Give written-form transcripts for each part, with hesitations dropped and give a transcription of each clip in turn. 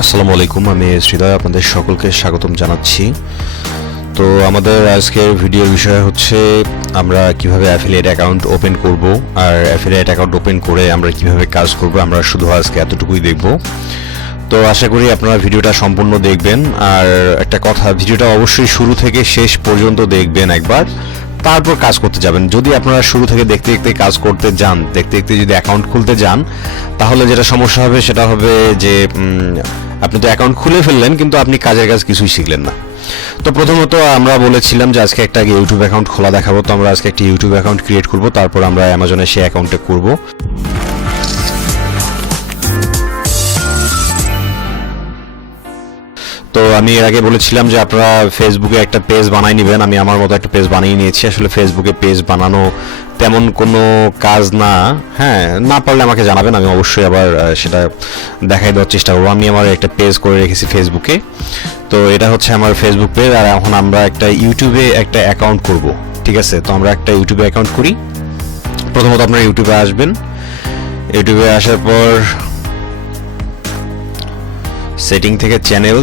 আসসালামু আলাইকুম, আমি হৃদয় আপনাদের সকলকে স্বাগতম জানাচ্ছি। তো আমাদের আজকের ভিডিওর বিষয় হচ্ছে আমরা কিভাবে অ্যাফিলিয়েট অ্যাকাউন্ট ওপেন করব, আর অ্যাফিলিয়েট অ্যাকাউন্ট ওপেন করে আমরা কিভাবে কাজ করব আমরা শুধু আজকে এতটুকুই দেখব। তো আশা করি আপনারা ভিডিওটা সম্পূর্ণ দেখবেন। আর একটা কথা, ভিডিওটা অবশ্যই শুরু থেকে শেষ পর্যন্ত দেখবেন একবার, তারপর কাজ করতে যাবেন। যদি আপনারা শুরু থেকে দেখতে দেখতে কাজ করতে যান, দেখতে দেখতে যদি অ্যাকাউন্ট খুলতে যান, তাহলে যেটা সমস্যা হবে সেটা হবে যে আপনি তো অ্যাকাউন্ট খুলে ফেললেন কিন্তু আপনি কাজের কাজ কিছুই শিখলেন না। তো প্রথমত আমরা বলেছিলাম যে আজকে একটা ইউটিউব অ্যাকাউন্ট খোলা দেখাবো। তো আমরা আজকে একটা ইউটিউব অ্যাকাউন্ট ক্রিয়েট করব, তারপর আমরা অ্যামাজনে সেই অ্যাকাউন্টে করব। তো আমি এর আগে বলেছিলাম যে আপনারা ফেসবুকে একটা পেজ বানিয়ে নেবেন। আমি আমার মতো একটা পেজ বানিয়ে নিয়েছি। আসলে ফেসবুকে পেজ বানানো তেমন কোনো কাজ না, হ্যাঁ, না পারলে আমাকে জানাবেন, আমি অবশ্যই আবার সেটা দেখাই দেওয়ার চেষ্টা করবো। আমি আমার একটা পেজ করে রেখেছি ফেসবুকে। তো এটা হচ্ছে আমার ফেসবুক পেজ। আর এখন আমরা একটা ইউটিউবে একটা অ্যাকাউন্ট করব, ঠিক আছে? তো আমরা একটা ইউটিউবে অ্যাকাউন্ট করি। প্রথমত আপনারা ইউটিউবে আসবেন। ইউটিউবে আসার পর সেটিং থেকে চ্যানেল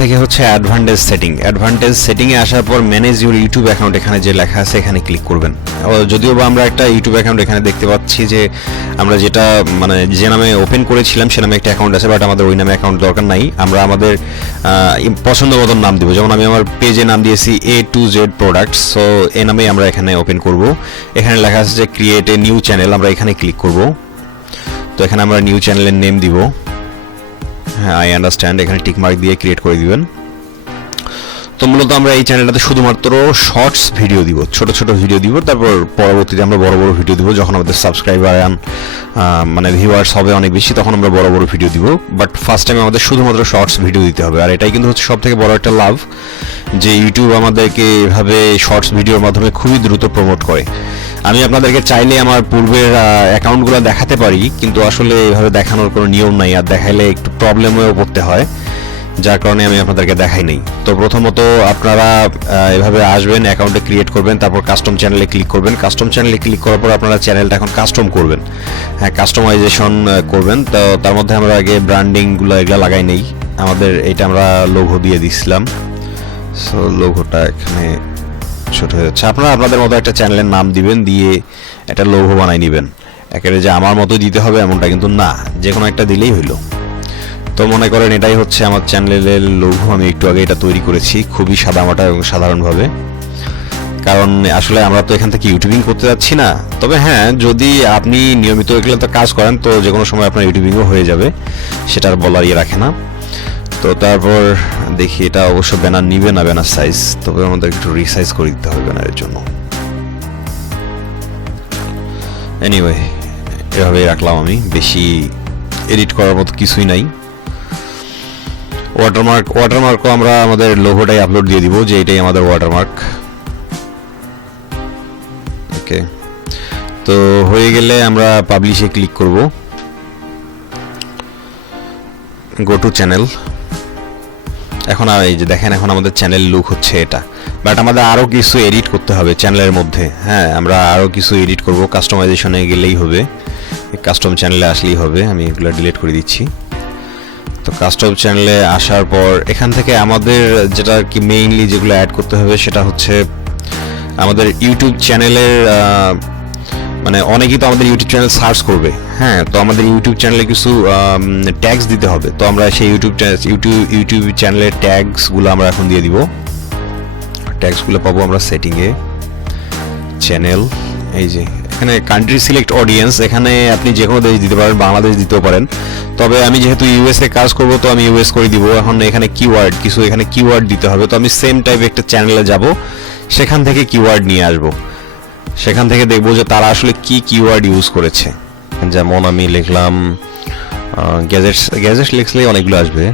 থেকে হচ্ছে অ্যাডভান্টেজ সেটিংয়ে আসার পর ম্যানেজ ইউর ইউটিউব অ্যাকাউন্ট এখানে যে লেখা আছে এখানে ক্লিক করবেন। যদিও বা আমরা একটা ইউটিউব অ্যাকাউন্ট এখানে দেখতে পাচ্ছি যে আমরা যেটা যে নামে ওপেন করেছিলাম সে নামে একটা অ্যাকাউন্ট আছে, বাট আমাদের ওই নামে অ্যাকাউন্ট দরকার নাই। আমরা আমাদের পছন্দ মতন নাম দিব। যেমন আমি আমার পেজে নাম দিয়েছি A2Z প্রোডাক্টস। সো এই নামেই আমরা এখানে ওপেন করব। এখানে লেখা আছে যে ক্রিয়েট এ নিউ চ্যানেল, আমরা এখানে ক্লিক করব। তো এখানে আমরা নিউ চ্যানেলের নেম দিব। হ্যাঁ, আই আন্ডারস্ট্যান্ড, এখানে টিক মার্ক দিয়ে ক্রিয়েট করে দিবেন। তো মূলত আমরা এই চ্যানেলটাতে শুধুমাত্র শর্টস ভিডিও দিব, ছোট ছোট ভিডিও দিব। তারপর পরবর্তীতে আমরা বড় বড় ভিডিও দিব। যখন আমাদের সাবস্ক্রাইবার ভিউয়ার্স হবে অনেক বেশি, তখন আমরা বড় বড় ভিডিও দিব। বাট ফার্স্ট টাইম আমাদের শুধুমাত্র শর্টস ভিডিও দিতে হবে। আর এটাই কিন্তু হচ্ছে সব থেকে বড় একটা লাভ, যে ইউটিউব আমাদেরকে এভাবে শর্টস ভিডিওর মাধ্যমে খুবই দ্রুত প্রমোট করে। আমি আপনাদেরকে চাইলে আমার পূর্বের অ্যাকাউন্টগুলো দেখাতে পারি, কিন্তু আসলে এভাবে দেখানোর কোনো নিয়ম নাই, আর দেখাইলে একটু প্রবলেমেও পড়তে হয়, যার কারণে আমি আপনাদেরকে দেখাই নাই। তো প্রথমত আপনারা এভাবে আসবেন, অ্যাকাউন্টে ক্রিয়েট করবেন, তারপর কাস্টম চ্যানেলে ক্লিক করবেন। কাস্টম চ্যানেলে ক্লিক করার পর আপনারা চ্যানেলটা এখন কাস্টম করবেন, হ্যাঁ, কাস্টমাইজেশন করবেন। তো তার মধ্যে আমরা আগে ব্র্যান্ডিংগুলো এগুলো লাগাই নেই। আমাদের এইটা আমরা লোগো দিয়ে দিছিলাম। সো লোগোটা এখানে ছোট হয়ে যাচ্ছে। আপনারা আপনাদের মতো একটা চ্যানেলের নাম দিবেন, দিয়ে একটা লোগো বানাই নেবেন। একেবারে যে আমার মতো দিতে হবে এমনটা কিন্তু না, যে কোনো একটা দিলেই হইলো। তো মনে করেন এটাই হচ্ছে আমার চ্যানেলের লোগো। আমি একটু আগে এটা তৈরি করেছি খুবই সাদামাটা এবং সাধারণভাবে, কারণ আসলে আমরা তো এখান থেকে ইউটিউবিং করতে যাচ্ছি না। তবে হ্যাঁ, যদি আপনি নিয়মিত এগুলো তো কাজ করেন, তো যে কোনো সময় আপনার ইউটিউবিংও হয়ে যাবে, সেটার বলার ইয়ে রাখে না। তো তারপর দেখি, এটা অবশ্য ব্যানার নিবে না, ব্যানার সাইজ, তবে আমাদের একটু রিসাইজ করে দিতে হবে ব্যানারের জন্য। এনিওয়ে, এভাবেই রাখলাম আমি, বেশি এডিট করার মতো কিছুই নাই। ওয়াটারমার্কও আমরা আমাদের লোগোটাই আপলোড দিয়ে দিব, যে এটাই আমাদের ওয়াটারমার্ক। ওকে, তো হয়ে গেলে আমরা পাবলিশে ক্লিক করব, গো টু চ্যানেল। এখন এই যে দেখেন, এখন আমাদের চ্যানেল লুক হচ্ছে এটা। বাট আমাদের আরও কিছু এডিট করতে হবে চ্যানেলের মধ্যে। হ্যাঁ, আমরা আরও কিছু এডিট করব, কাস্টমাইজেশনে গেলেই হবে, কাস্টম চ্যানেলে আসলেই হবে। আমি এগুলো ডিলিট করে দিচ্ছি। তো কাস্টম চ্যানেলে আসার পর এখান থেকে আমাদের যেটা আর কি মেইনলি যেগুলো অ্যাড করতে হবে সেটা হচ্ছে আমাদের ইউটিউব চ্যানেলের অনেকেই তো আমাদের ইউটিউব চ্যানেল সার্চ করবে। হ্যাঁ, তো আমাদের ইউটিউব চ্যানেলে কিছু ট্যাগস দিতে হবে। তো আমরা সেই ইউটিউব চ্যানেলের ট্যাগসগুলো আমরা এখন দিয়ে দিব। ট্যাগসগুলো পাবো আমরা সেটিংয়ে, চ্যানেল, এই যে এখানে কান্ট্রি সিলেক্ট অডিয়েন্স। এখানে আপনি যে কোনো দেশ দিতে পারেন, বাংলাদেশ দিতেও পারেন। তবে আমি যেহেতু ইউএসএ কাজ করব, তো আমি ইউএস করে দিব। এখন এখানে কিওয়ার্ড দিতে হবে। তো আমি সেম টাইপ একটা চ্যানেলে যাব, সেখান থেকে কিওয়ার্ড নিয়ে আসব। সেখান থেকে দেখবো যে তারা আসলে কি কিওয়ার্ড ইউজ করেছে। যেমন আমি লিখলাম গ্যাজেটস লিখলেই অনেকগুলো আসবে।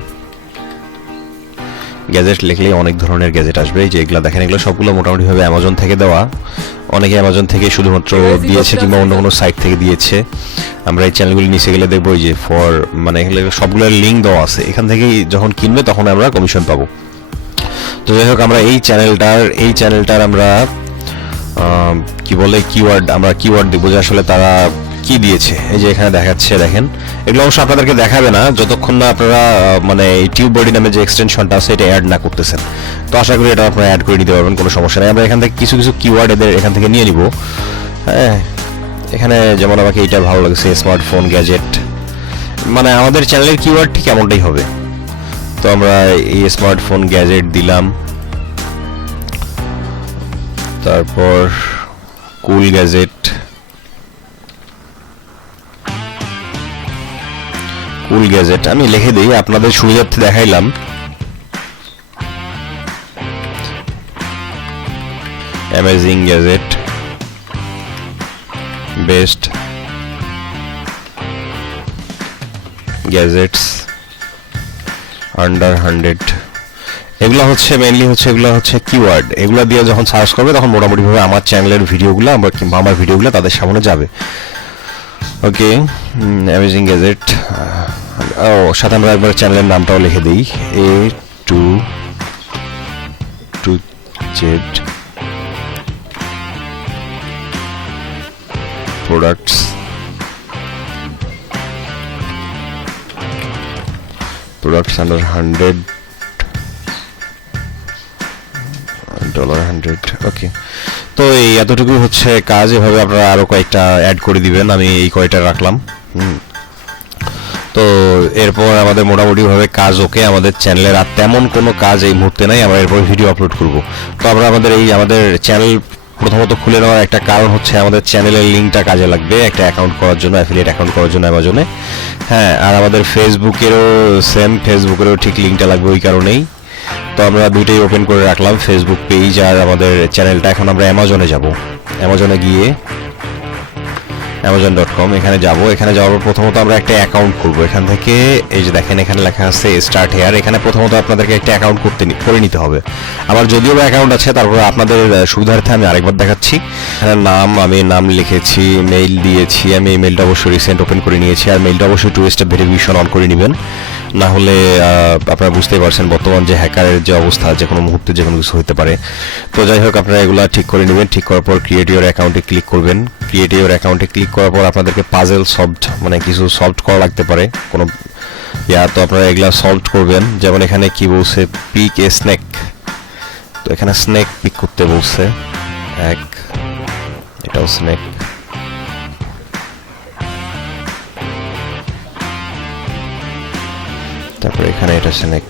গ্যাজেট লিখলেই অনেক ধরনের গ্যাজেট আসবে। এই যে এগুলো দেখেন, এগুলো সবগুলো মোটামুটিভাবে অ্যামাজন থেকে দেওয়া। অনেকে অ্যামাজন থেকে শুধুমাত্র দিয়েছে, কিংবা অন্য কোনো সাইট থেকে দিয়েছে। আমরা এই চ্যানেলগুলি নিচে গেলে দেখবো এই যে এগুলো সবগুলোর লিঙ্ক দেওয়া আছে। এখান থেকে যখন কিনবে তখন আমরা কমিশন পাবো। তো যাই হোক, আমরা এই চ্যানেলটার আমরা কি বলে কিওয়ার্ড দেবো, যে আসলে তারা কি দিয়েছে। এই যে এখানে দেখাচ্ছে, দেখেন এগুলো অবশ্য আপনাদেরকে দেখাবে না যতক্ষণ না আপনারা মানে টিউব বডি নামে যে এক্সটেনশনটা আছে এটা অ্যাড না করতেছেন। তো আশা করি এটা আপনারা অ্যাড করে নিতে পারবেন, কোনো সমস্যা নেই। আমরা এখান থেকে কিছু কিছু কিওয়ার্ড এদের এখান থেকে নিয়ে নিব। হ্যাঁ, এখানে যেমন আমাকে এইটা ভালো লাগছে, স্মার্টফোন গ্যাজেট, মানে আমাদের চ্যানেলের কিওয়ার্ড ঠিক এমনটাই হবে। তো আমরা এই স্মার্টফোন গ্যাজেট দিলাম, তারপর কুল গ্যাজেট, কুল গ্যাজেট আমি লিখে দিই আপনাদের সুবিধার্থে দেখাইলাম। Amazing gadget, best gadgets under 100, এগুলো হচ্ছে মেইনলি হচ্ছে এগুলো হচ্ছে কিওয়ার্ড। এগুলো দিয়ে যখন সার্চ করবে তখন মোটামুটিভাবে আমার চ্যানেলের ভিডিওগুলো কিংবা আমার ভিডিওগুলো তাদের সামনে যাবে। ওকে, অ্যামেজিং গ্যাজেট, ও সাথে আমরা একবার চ্যানেলের নামটাও লিখে দিই, A2Z প্রোডাক্টস আন্ডার $100। ওকে, তো এই এতটুকু হচ্ছে কাজ। এভাবে আপনারা আরো কয়েকটা অ্যাড করে দিবেন, আমি এই কয়টা রাখলাম। তো এরপর আমাদের মোটামুটিভাবে কাজ ওকে। আমাদের চ্যানেলের আর তেমন কোনো কাজ এই মুহূর্তে নাই, আমরা এরপর ভিডিও আপলোড করব। তো আমরা আমাদের চ্যানেল প্রথমত খুলে নেওয়ার একটা কারণ হচ্ছে আমাদের চ্যানেলের লিঙ্কটা কাজে লাগবে একটা অ্যাকাউন্ট করার জন্য, অ্যাফিলিয়েট অ্যাকাউন্ট করার জন্য অ্যামাজনে। হ্যাঁ, আর আমাদের ফেসবুকেরও ঠিক লিঙ্কটা লাগবে ওই কারণেই। তো আমরা দুইটাই ওপেন করে রাখলাম, ফেসবুক পেজ আর আমাদের চ্যানেলটা। এখন আমরা অ্যামাজনে যাব, অ্যামাজনে গিয়ে amazon.com এখানে যাব। এখানে যাওয়ার পর প্রথমত আমরা একটা অ্যাকাউন্ট করব। এখান থেকে এই যে দেখেন এখানে লেখা আছে স্টার্ট হেয়ার, এখানে প্রথমত আপনাদেরকে একটা অ্যাকাউন্ট করে নিতে হবে। আমার যদিও বা অ্যাকাউন্ট আছে, তারপর আপনাদের সুবিধার্থে আমি আরেকবার দেখাচ্ছি। এখানে আমি নাম লিখেছি, মেইল দিয়েছি, আমি এই মেইলটা অবশ্যই রিসেন্ট ওপেন করে নিয়েছি। আর মেইলটা অবশ্যই 2 স্টেপ ভেরিফিকেশন অন করে নেবেন, না হলে আপনারা বুঝতেই পারছেন বর্তমান যে হ্যাকারের যে অবস্থা, যে কোনো মুহূর্তে যে কোনো কিছু হতে পারে। তো যাই হোক, আপনারা এগুলো ঠিক করে নেবেন। ঠিক করার পর ক্রিয়েট ইওর অ্যাকাউন্টে ক্লিক করবেন। ক্রিয়েট ইওর অ্যাকাউন্টে ক্লিক করার পর আপনাদেরকে পাজেল সলভড, মানে কিছু সলভ করা লাগতে পারে কোনো তো আপনারা এগুলা সলভ করবেন। যেমন এখানে কি বলছে, পিক এ স্নেক, তো এখানে স্নেক পিক করতে বলছে, এটাও স্নেক। তারপরে এখানে এটা স্নেক,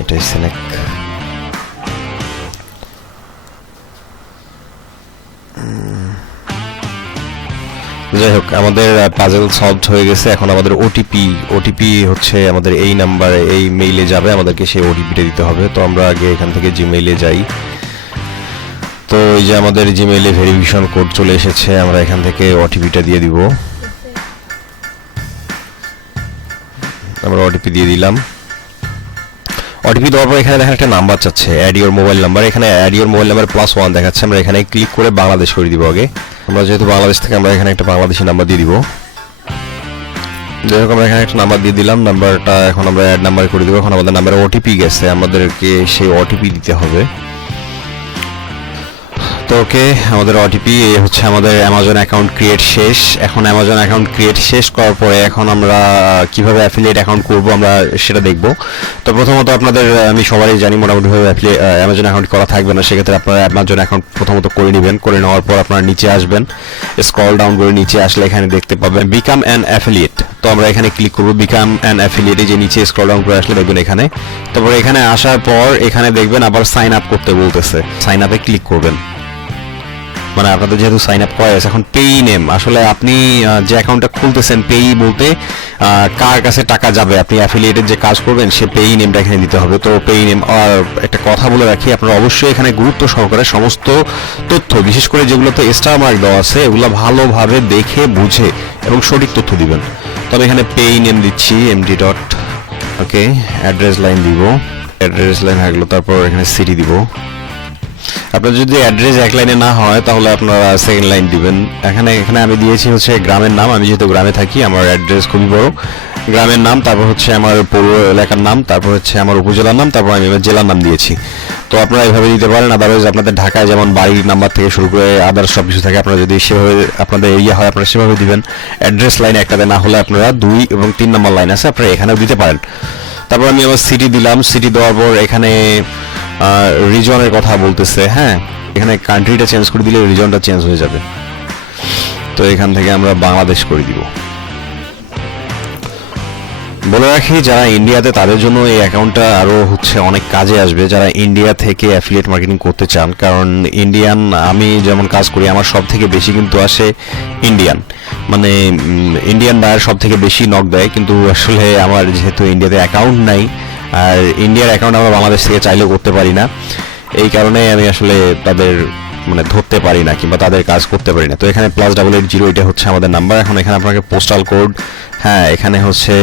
এটাই স্নেক। যাই হোক, আমাদের পাজেল সলভড হয়ে গেছে। এখন আমাদের ওটিপি হচ্ছে আমাদের এই নাম্বারে, এই মেইলে যাবে, আমাদেরকে সেই ওটিপিটা দিতে হবে। তো আমরা আগে এখান থেকে জিমেইলে যাই। তো এই যে আমাদের জিমেইলে ভেরিফিকেশন কোড চলে এসেছে, আমরা এখান থেকে ওটিপিটা দিয়ে দিব। আমরা ওটিপি দিয়ে দিলাম। ওটিপি দেওয়ার পর এখানে দেখেন একটা নাম্বার চাচ্ছে, অ্যাড ইওর মোবাইল নাম্বার। এখানে অ্যাড ইওর মোবাইল নাম্বার +1 দেখাচ্ছে। আমরা এখানে ক্লিক করে বাংলাদেশ করে দিব আগে। আমরা যেহেতু বাংলাদেশ থেকে, আমরা এখানে একটা বাংলাদেশি নাম্বার দিয়ে দিব। যাই হোক, আমরা এখানে একটা নাম্বার দিয়ে দিলাম। নাম্বারটা এখন আমরা অ্যাড নাম্বার করে দিব। এখন আমাদের নাম্বারে ওটিপি গেছে, আমাদেরকে সেই ওটিপি দিতে হবে। তো ওকে, আমাদের ওটিপি হচ্ছে আমাদের অ্যামাজন অ্যাকাউন্ট ক্রিয়েট শেষ। এখন অ্যামাজন অ্যাকাউন্ট ক্রিয়েট শেষ করার পরে এখন আমরা কিভাবে অ্যাফিলিয়েট অ্যাকাউন্ট করব আমরা সেটা দেখব। তো প্রথমত আপনাদের, আমি সবাই জানি মোটামুটিভাবে অ্যামাজন অ্যাকাউন্ট করা থাকবে না, সেক্ষেত্রে আপনারা অ্যামাজন অ্যাকাউন্ট প্রথমত করে নেবেন। করে নেওয়ার পর আপনারা নিচে আসবেন, স্ক্রল ডাউন করে নিচে আসলে এখানে দেখতে পাবেন বিকাম অ্যান অ্যাফিলিয়েট। তো আমরা এখানে ক্লিক করব বিকাম অ্যান অ্যাফিলিয়েট, যে নিচে স্ক্রল ডাউন করে আসলে দেখবেন এখানে। তারপরে এখানে আসার পর এখানে দেখবেন আবার সাইন আপ করতে বলতেছে, সাইন আপে ক্লিক করবেন। মানে আপনাদের যেহেতু সাইন আপ করা আছে, এখন পেই নেম, আসলে আপনি যে অ্যাকাউন্টটা খুলতেছেন, পেই বলতে কার কাছে টাকা যাবে, আপনি অ্যাফিলিয়েটেড যে কাজ করবেন সে পেই নেমটা এখানে দিতে হবে। তো পেই নেম, আর একটা কথা বলে রাখি, আপনারা অবশ্যই এখানে গুরুত্ব সহকারে সমস্ত তথ্য, বিশেষ করে যেগুলোতে স্টার মার্ক দেওয়া আছে, এগুলো ভালোভাবে দেখে বুঝে এবং সঠিক তথ্য দিবেন। তবে এখানে পেই নেম দিচ্ছি এমডি ডট, ওকে। অ্যাড্রেস লাইন দিব, অ্যাড্রেস লাইন হয়ে গেল। তারপর এখানে সিটি দিব। আপনার যদি অ্যাড্রেস এক লাইনে না হয় তাহলে আপনারা সেকেন্ড লাইন দিবেন। এখানে আমি দিয়েছি হচ্ছে গ্রামের নাম, আমি যেহেতু গ্রামে থাকি, আমার অ্যাড্রেস খুবই বড়, গ্রামের নাম, তারপর হচ্ছে আমার পৌর এলাকার নাম, তারপর হচ্ছে আমার উপজেলার নাম, তারপর আমি আমার জেলার নাম দিয়েছি। তো আপনারা এইভাবে দিতে পারেন। আদারওয়াইজ আপনাদের ঢাকায় যেমন বাড়ির নাম্বার থেকে শুরু করে আদার্স সব কিছু থাকে, আপনারা যদি সেভাবে আপনাদের এরিয়া হয় আপনারা সেভাবে দিবেন। অ্যাড্রেস লাইন একটাতে না হলে আপনারা 2 এবং 3 নম্বর লাইন আছে, আপনারা এখানেও দিতে পারেন। তারপর আমি আমার সিটি দিলাম। সিটি দেওয়ার পর এখানে রিজনের কথা বলতেছে। হ্যাঁ, এখানে কান্ট্রিটা চেঞ্জ করে দিলে রিজনটা চেঞ্জ হয়ে যাবে। তো এখান থেকে আমরা বাংলাদেশ করে দিব। বলে রাখি, যারা ইন্ডিয়াতে তাদের জন্য এই অ্যাকাউন্টটা আরও হচ্ছে অনেক কাজে আসবে, যারা ইন্ডিয়া থেকে অ্যাফিলিয়েট মার্কেটিং করতে চান। কারণ ইন্ডিয়ান, আমি যেমন কাজ করি আমার সব থেকে বেশি কিন্তু আসে ইন্ডিয়ান, মানে ইন্ডিয়ান বায়ার সব থেকে বেশি নক দেয়। কিন্তু আসলে আমার যেহেতু ইন্ডিয়াতে অ্যাকাউন্ট নাই, আর ইন্ডিয়ার অ্যাকাউন্ট আমরা বাংলাদেশ থেকে চাইলেও করতে পারি না, এই কারণে আমি আসলে তাদের মানে ধরতে পারি না কিংবা তাদের কাজ করতে পারি না। তো এখানে +880 এটা হচ্ছে আমাদের নাম্বার। এখন এখানে আপনাকে পোস্টাল কোড, হ্যাঁ এখানে হচ্ছে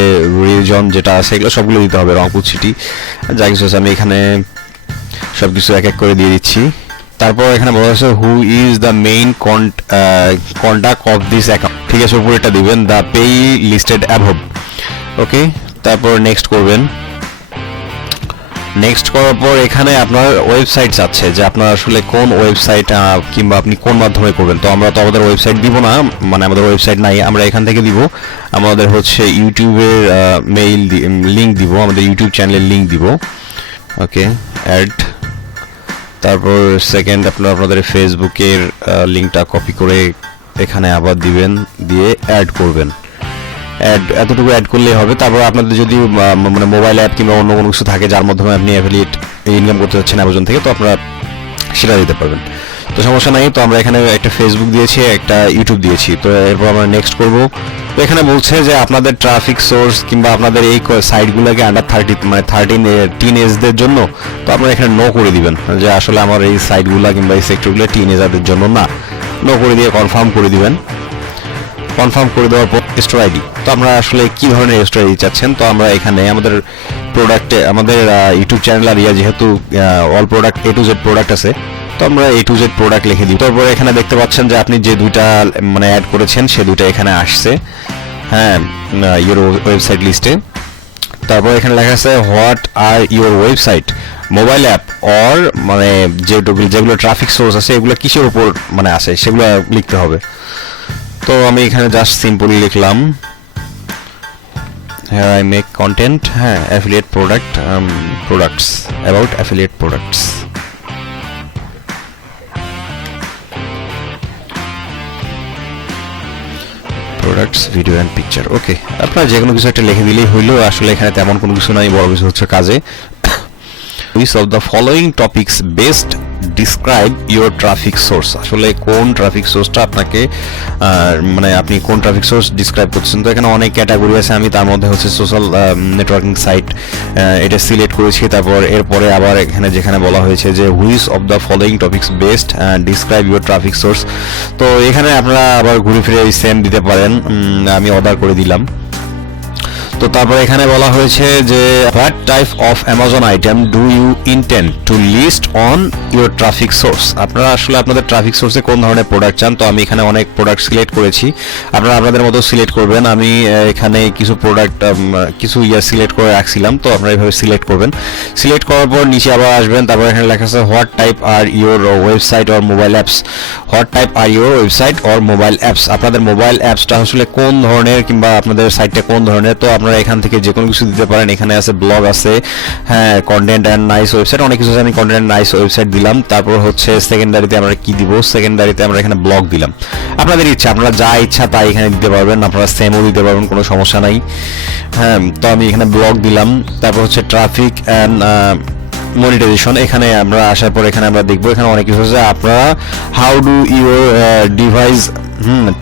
রিজন যেটা আছে এগুলো সবগুলো দিতে হবে, রংপুর সিটি যা কিছু আছে আমি এখানে সব কিছু এক এক করে দিয়ে দিচ্ছি। তারপর এখানে বলা হচ্ছে who is the main contact of this account, ঠিক আছে, উপরেটা দিবেন, দ্য পেই লিস্টেড অ্যাভব। ওকে, তারপর নেক্সট করবেন। নেক্সট করার পর এখানে আপনার ওয়েবসাইট চাচ্ছে যে আপনার আসলে কোন ওয়েবসাইট কিংবা আপনি কোন মাধ্যমে করবেন। তো আমরা তো আমাদের ওয়েবসাইট দিব না, মানে আমাদের ওয়েবসাইট নাই, আমরা এখান থেকে দিব। আমাদের হচ্ছে ইউটিউবের মেইল লিঙ্ক দিব, আমাদের ইউটিউব চ্যানেলের লিঙ্ক দিব। ওকে, অ্যাড। তারপর সেকেন্ড আপনাদের ফেসবুকের লিঙ্কটা কপি করে এখানে আবার দিবেন, দিয়ে অ্যাড করবেন। এতটুকু অ্যাড করলেই হবে। তারপর আপনাদের যদি মানে মোবাইল অ্যাপ কিংবা অন্য কোনো কিছু থাকে যার মাধ্যমে আপনি অ্যাফিলিয়েট ইনকাম করতে যাচ্ছেন অ্যামাজন থেকে, তো আপনারা সেটা দিতে পারবেন, তো সমস্যা নাই। তো আমরা এখানে একটা ফেসবুক দিয়েছি, একটা ইউটিউব দিয়েছি। তো এরপর আমরা নেক্সট করব। তো এখানে বলছে যে আপনাদের ট্রাফিক সোর্স কিংবা আপনাদের এই সাইটগুলোকে আন্ডার 13 মানে 13 এজদের জন্য, তো আপনারা এখানে নো করে দিবেন যে আসলে আমার এই সাইটগুলো কিংবা এই সেক্টরগুলো টিনেজারদের জন্য না, নো করে দিয়ে কনফার্ম করে দিবেন। কনফার্ম করে দেওয়ার পর স্টোর আইডি, তো আমরা আসলে কি ধরনের স্টোর আইডি চাচ্ছেন, তো আমরা এখানে আমাদের প্রোডাক্টে আমাদের ইউটিউব চ্যানেল আর যেহেতু all product A to Z product আছে, তো আমরা A to Z প্রোডাক্ট লিখে দিই। তারপরে এখানে দেখতে পাচ্ছেন যে আপনি যে দুইটা মানে অ্যাড করেছেন সে দুইটা এখানে আসছে, হ্যাঁ, ইউর ওয়েবসাইট লিস্টে। তারপর এখানে লেখা আছে what are your website mobile app or, মানে যেগুলো ট্রাফিক সোর্স আছে এগুলো কিসের উপর মানে আসে সেগুলো লিখতে হবে। তো আমি এখানে জাস্ট সিম্পলি লিখলাম here I make content, হ্যাঁ, affiliate products about affiliate products। Products video and picture. Okay, আপনারা যে কোনো কিছু একটা লিখে দিলেই হইলো, আসলে এখানে তেমন কোনো কিছু নাই, বড় কিছু হচ্ছে কাজে। which of the following topics best describe your traffic source, আসলে কোন ট্রাফিক সোর্সটা আপনাকে মানে আপনি কোন ট্রাফিক সোর্স ডিসক্রাইব করছেন। তো এখানে অনেক ক্যাটাগরি আছে, আমি তার মধ্যে হচ্ছে সোশ্যাল নেটওয়ার্কিং সাইট এটা সিলেক্ট করেছি। তারপর এরপরে আবার এখানে যেখানে বলা হয়েছে যে which of the following topics best describe your traffic source, তো এখানে আপনারা আবার ঘুরে ফিরে সেম দিতে পারেন, আমি অর্ডার করে দিলাম। তো তারপর এখানে বলা হয়েছে যে what type of Amazon item do you intend to list on your traffic source, আপনারা আসলে আপনাদের ট্রাফিক সোর্সে কোন ধরনের প্রোডাক্ট চান। তো আমি এখানে অনেক প্রোডাক্ট সিলেক্ট করেছি, আপনারা আপনাদের মতো সিলেক্ট করবেন। আমি এখানে কিছু প্রোডাক্ট কিছু সিলেক্ট করে রাখছিলাম, তো আপনারা এইভাবে সিলেক্ট করবেন। সিলেক্ট করার পর নিচে আবার আসবেন, তারপর এখানে লেখা আছে what type are your website or mobile apps, what type are your website or mobile apps, আপনাদের মোবাইল অ্যাপসটা আসলে কোন ধরনের কিংবা আপনাদের সাইটটা কোন ধরনের। তো আপনারা এখান থেকে যে কোনো কিছু দিতে পারেন, এখানে আছে ব্লগ আছে, হ্যাঁ, কন্টেন্ট অ্যান্ড নাইস ওয়েবসাইট, অনেক কিছু আছে, আমি কন্টেন্ট অ্যান্ড নাইস ওয়েবসাইট দিলাম। তারপর হচ্ছে সেকেন্ডারিতে আমরা কি দিব, সেকেন্ডারিতে আমরা এখানে ব্লগ দিলাম। আপনাদের ইচ্ছা, আপনারা যা ইচ্ছা তাই এখানে দিতে পারবেন, আপনারা সেমও দিতে পারবেন, কোনো সমস্যা নাই, হ্যাঁ। তো আমি এখানে ব্লগ দিলাম। তারপর হচ্ছে ট্রাফিক অ্যান্ড মনিটাইজেশন, এখানে আমরা আসার পর এখানে আমরা দেখবো এখানে অনেক কিছু আছে, আপনারা how do your device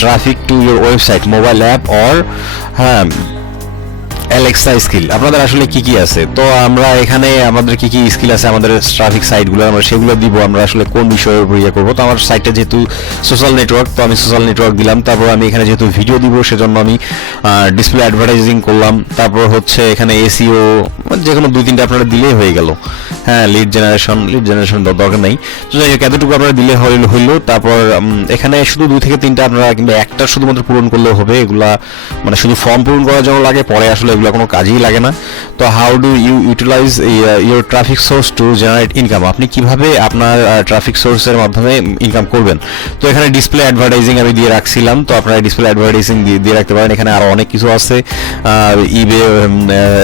traffic to your website mobile app or, হ্যাঁ, অ্যালেক্সা স্কিল আপনাদের আসলে কি কি আছে। তো আমরা এখানে আমাদের কি কি স্কিল আছে আমাদের ট্রাফিক সাইটগুলো আমরা সেগুলো দিব, আমরা আসলে কোন বিষয়ের উপর ইয়ে করবো। তো আমার সাইটটা যেহেতু সোশ্যাল নেটওয়ার্ক, তো আমি সোশ্যাল নেটওয়ার্ক দিলাম। তারপর আমি এখানে যেহেতু ভিডিও দিব সেজন্য আমি ডিসপ্লে অ্যাডভার্টাইজিং করলাম। তারপর হচ্ছে এখানে এসইও, যে কোনো 2-3টা আপনারা দিলেই হয়ে গেল। হ্যাঁ, লিড জেনারেশন দরকার নেই। তো যাই হোক, এতটুকু আপনারা দিলে হইলো। তারপর এখানে শুধু 2 থেকে 3টা আপনারা কিংবা একটা শুধুমাত্র পূরণ করলেও হবে। এগুলা মানে শুধু ফর্ম পূরণ করার জন্য লাগে, পরে আসলে এগুলো কোনো কাজেই লাগে না। তো how do you utilize your traffic source to generate income, আপনি কিভাবে আপনার ট্রাফিক সোর্সের মাধ্যমে ইনকাম করবেন। তো এখানে ডিসপ্লে অ্যাডভার্টাইজিং আমি দিয়ে রাখছিলাম, তো আপনারা ডিসপ্লে অ্যাডভার্টাইজিং দিয়ে রাখতে পারেন। এখানে আরও অনেক কিছু আছে, ইবে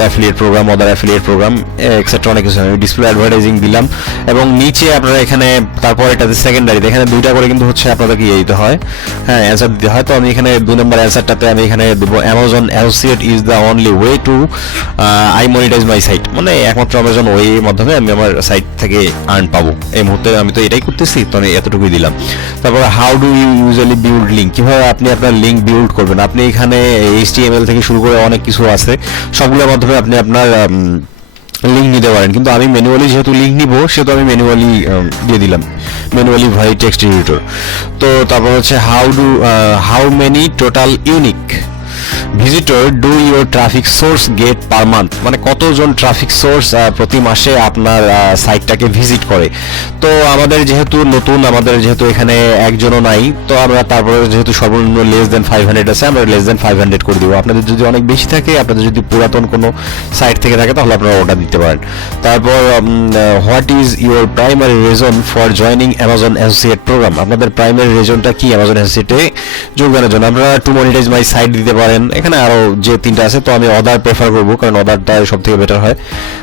অ্যাফিলিয়েট প্রোগ্রাম, আদার অ্যাফিলিয়েট প্রোগ্রাম এক্সেট্রা অনেক কিছু। আমি ডিসপ্লে অ্যাডভার্টাইজিং দিলাম এবং নিচে আপনারা এখানে তারপর এটাতে সেকেন্ডারিতে এখানে 2টা করে কিন্তু হচ্ছে আপনাদেরকে ইয়ে দিতে হয়, হ্যাঁ অ্যান্সার দিতে হয়। তো আমি এখানে 2 নম্বর অ্যান্সারটাতে আমি এখানে দেবো Amazon associate is the only way to I monetize my site, মানে একমাত্র অ্যামাজন ওয়ের মাধ্যমে আমি আমার সাইট থেকে আর্ন পাবো। এই মুহূর্তে আমি তো এটাই করতেছি, তো আমি এতটুকুই দিলাম। তারপর how do you usually build link, কীভাবে আপনি আপনার লিঙ্ক বিল্ড করবেন। আপনি এখানে HTML থেকে শুরু করে অনেক কিছু আছে, সবগুলোর মাধ্যমে আপনি আপনার লিঙ্ক নিতে পারেন। কিন্তু আমি ম্যানুয়ালি যেহেতু লিঙ্ক নিব সেহেতু আমি ম্যানুয়ালি দিয়ে দিলাম, ম্যানুয়ালি ভাই টেক্সট এডিটর। তো তারপর হচ্ছে how many total unique visitor do your traffic source get per month, মানে কতজন ট্রাফিক সোর্স প্রতি মাসে আপনার সাইটটাকে ভিজিট করে। তো আমাদের যেহেতু নতুন, আমাদের যেহেতু এখানে একজনও নাই, তো আমরা তারপরে যেহেতু সর্বনিম্ন <500 আছে, আমরা <500 করে দিব। আপনাদের যদি অনেক বেশি থাকে, আপনাদের যদি পুরাতন কোনো সাইট থেকে থাকে, তাহলে আপনারা ওটা দিতে পারেন। তারপর what is your primary reason for joining Amazon associate program, আপনাদের প্রাইমারি রিজনটা কি অ্যামাজন অ্যাসোসিয়েটে যোগদানের জন্য। আপনারা টু মনিটাইজ মাই সাইট দিতে পারেন, এখানে আরও যে 3টা আছে। তো আমি অদার প্রেফার করবো, কারণ অদারটা সব থেকে বেটার হয়।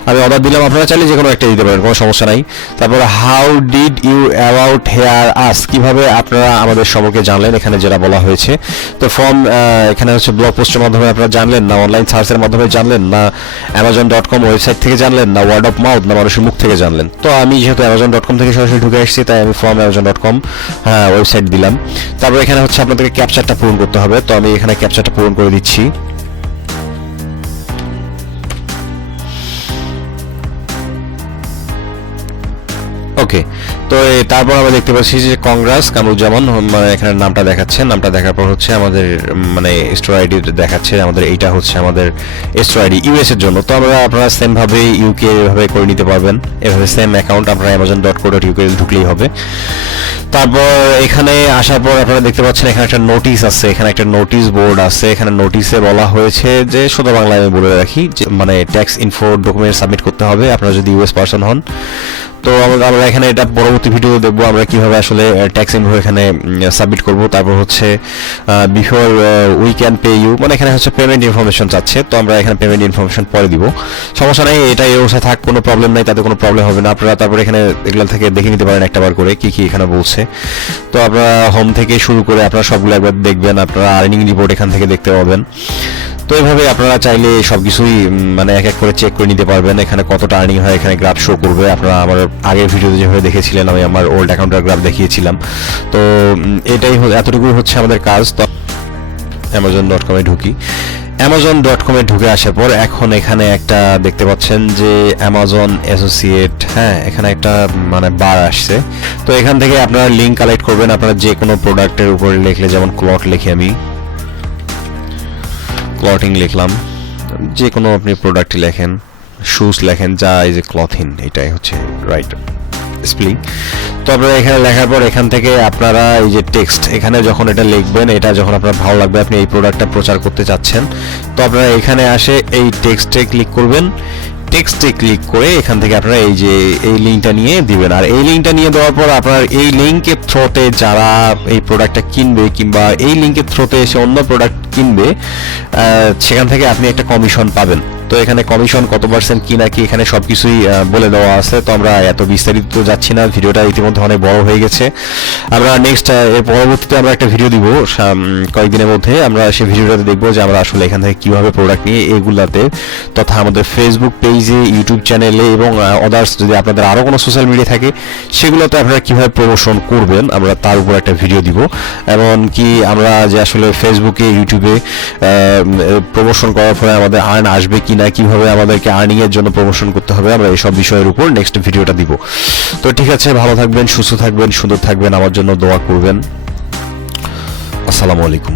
আমি অদার দিলাম, আপনারা চাইলে যে কোনো একটা দিতে পারেন, কোনো সমস্যা নাই। তারপর how did you about hear us, কিভাবে আপনারা আমাদের সম্পর্কে জানলেন, এখানে যেটা বলা হয়েছে। তো ফর্ম এখানে হচ্ছে ব্লগ পোস্টের মাধ্যমে আপনারা জানলেন, না অনলাইন সার্চের মাধ্যমে জানলেন, না amazon.com ওয়েবসাইট থেকে জানলেন, না ওয়ার্ড অফ মাউথ, না মানুষের মুখ থেকে জানলেন। তো আমি যেহেতু amazon.com থেকে সরাসরি ঢুকে আসছি, তাই আমি ফর্ম amazon.com ওয়েবসাইট দিলাম। তারপর এখানে হচ্ছে আপনাদেরকে ক্যাপচারটা পূরণ করতে হবে, তো আমি এখানে ক্যাপচারটা পূরণ করে দিচ্ছি। ওকে, তো তারপর আমরা দেখতে পাচ্ছি যে কংগ্রেস কামরুজ্জামান, মানে এখানে নামটা দেখাচ্ছে। নামটা দেখার পর হচ্ছে আমাদের মানে স্টোর আইডি দেখাচ্ছে, আমাদের এইটা হচ্ছে আমাদের স্টোর আইডি ইউএস এর জন্য। তো আপনারা সেম ভাবে ইউকে এভাবে করে নিতে পারবেন, এভাবে সেম অ্যাকাউন্ট আপনারা amazon.co.uk ঢুকলেই হবে। তারপর এখানে আসার পর আপনারা দেখতে পাচ্ছেন এখানে একটা নোটিশ আছে, এখানে একটা নোটিশ বোর্ড আছে। এখানে নোটিশে বলা হয়েছে যে, শুধু বাংলায় আমি বলে রাখি, যে মানে ট্যাক্স ইনফো ডকুমেন্ট সাবমিট করতে হবে আপনারা যদি ইউএস পারসন হন। তো আমরা এখানে এটা পরবর্তী ভিডিও দেখবো আমরা কিভাবে আসলে ট্যাক্স ইনভো এখানে সাবমিট করব। তারপর হচ্ছে before we can pay you, মানে এখানে হচ্ছে পেমেন্ট ইনফরমেশন চাচ্ছে, তো আমরা এখানে পেমেন্ট ইনফরমেশন পরে দিব, সমস্যা নাই। এটা এই অবস্থায় থাক, কোনো প্রবলেম নাই, তাতে কোনো প্রবলেম হবে না। আপনারা তারপর এখানে এগুলো থেকে দেখে নিতে পারেন একটাবার করে কি কি এখানে বলছে। তো আপনারা হোম থেকে শুরু করে আপনারা সবগুলো একবার দেখবেন, আপনারা আর্নিং রিপোর্ট এখান থেকে দেখতে পাবেন। তো এইভাবে আপনারা চাইলে সবকিছুই মানে এক এক করে চেক করে নিতে পারবেন। এখানে কতটা আর্নিং হয় এখানে গ্রাফ শো করবে। আপনারা আমার আগের ভিডিওতে যেভাবে দেখেছিলেন, আমি আমার ওল্ড অ্যাকাউন্টের গ্রাফ দেখিয়েছিলাম। তো এটাই এতটুকুই হচ্ছে আমাদের কাজ। তো amazon.com ঢুকি। amazon.com ঢুকে আসার পর এখন এখানে একটা দেখতে পাচ্ছেন যে অ্যামাজন অ্যাসোসিয়েট, হ্যাঁ এখানে একটা মানে বার আসছে। তো এখান থেকে আপনারা লিঙ্ক কালেক্ট করবেন, আপনারা যে কোনো প্রোডাক্টের উপরে লিখলে, যেমন ক্লথ লিখে আমি ক্লথিং লিখলাম, যে কোনো আপনি প্রোডাক্টই লেখেন, শুজ লেখেন, যা এই যে ক্লথিং, এটাই হচ্ছে রাইট স্পেলিং। তো আপনারা এখানে লেখার পর এখান থেকে আপনারা এই যে টেক্সট, এখানে যখন এটা লিখবেন, এটা যখন আপনার ভালো লাগবে, আপনি এই প্রোডাক্টটা প্রচার করতে চাচ্ছেন, তো আপনারা এখানে আসে এই টেক্সটে ক্লিক করবেন। টেক্সটে ক্লিক করে এখান থেকে আপনারা এই যে এই লিঙ্কটা নিয়ে দিবেন। আর এই লিঙ্কটা নিয়ে দেওয়ার পর আপনার এই লিঙ্কের থ্রোতে যারা এই প্রোডাক্টটা কিনবে, কিংবা এই লিঙ্কের থ্রোতে এসে অন্য প্রোডাক্ট কিনবে, সেখান থেকে আপনি একটা কমিশন পাবেন। তো এখানে কমিশন কত পার্সেন্ট কি নাকি এখানে সবকিছুই বলে দেওয়া আছে। তো আমরা এত বিস্তারিত যাচ্ছি না, ভিডিওটা ইতিমধ্যে অনেক বড় হয়ে গেছে। আমরা নেক্সট এর পরবর্তীতে আমরা একটা ভিডিও দিব কয়েকদিনের মধ্যে। আমরা সেই ভিডিওটাতে দেখবো যে আমরা আসলে এখান থেকে কিভাবে প্রোডাক্ট নিয়ে এগুলাতে তথা আমাদের ফেসবুক পেজে, ইউটিউব চ্যানেলে এবং আদার্স যদি আপনাদের আরও কোনো সোশ্যাল মিডিয়া থাকে সেগুলোতে আপনারা কীভাবে প্রমোশন করবেন আমরা তার উপর একটা ভিডিও দিব। এমনকি আমরা যে আসলে ফেসবুকে, ইউটিউবে প্রমোশন করার পরে আমাদের আর্ন আসবে কি না, কীভাবে আমাদেরকে আর্নিংয়ের জন্য প্রমোশন করতে হবে, আমরা এইসব বিষয়ের উপর নেক্সট ভিডিওটা দিব। তো ঠিক আছে, ভালো থাকবেন, সুস্থ থাকবেন, সুন্দর থাকবেন, আমার জন্য দোয়া করবেন। আসসালামু আলাইকুম।